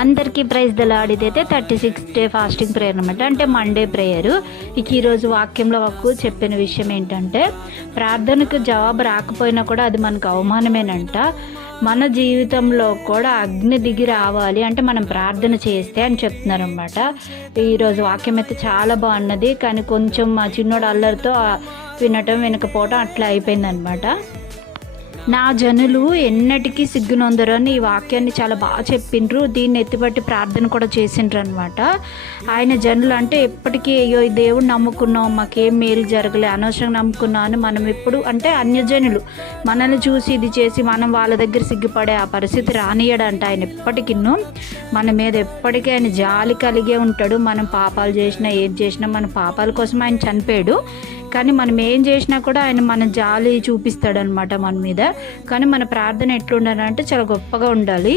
అందరికీ praise the lord. ఇదైతే 36 day fasting prayer అనమాట, అంటే మండే ప్రేయరు. ఇక ఈరోజు వాక్యంలో మాకు చెప్పిన విషయం ఏంటంటే, ప్రార్థనకు జవాబు రాకపోయినా కూడా అది మనకు అవమానమేనంట. మన జీవితంలో కూడా అగ్ని దిగి రావాలి అంటే మనం ప్రార్థన చేస్తే అని చెప్తున్నారు అనమాట. ఈరోజు వాక్యం అయితే చాలా బాగున్నది, కానీ కొంచెం మా చిన్నోడు అల్లరితో వినటం వినకపోవటం అట్లా అయిపోయిందనమాట. నా జనులు ఎన్నటికీ సిగ్గునొందరు అని ఈ వాక్యాన్ని చాలా బాగా చెప్పిండ్రు. దీన్ని ఎత్తిపట్టి ప్రార్థన కూడా చేసిండ్రు అనమాట. ఆయన జనులు అంటే ఎప్పటికీ అయ్యో ఈ దేవుడు నమ్ముకున్నాం, మాకేం మేలు జరగలే, అనవసరంగా నమ్ముకున్నాం అని మనం ఎప్పుడు అంటే అన్యజనులు మనల్ని చూసి ఇది చేసి మనం వాళ్ళ దగ్గర సిగ్గుపడే ఆ పరిస్థితి రానియడంట. ఆయన ఎప్పటికీ మన మీద ఎప్పటికీ ఆయన జాలి కలిగే ఉంటాడు. మనం పాపాలు చేసినా ఏది చేసినా మన పాపాల కోసం ఆయన చనిపోయాడు, కానీ మనం ఏం చేసినా కూడా ఆయన మన జాలి చూపిస్తాడనమాట మన మీద. కానీ మన ప్రార్థన ఎట్లుండాలంటే చాలా గొప్పగా ఉండాలి.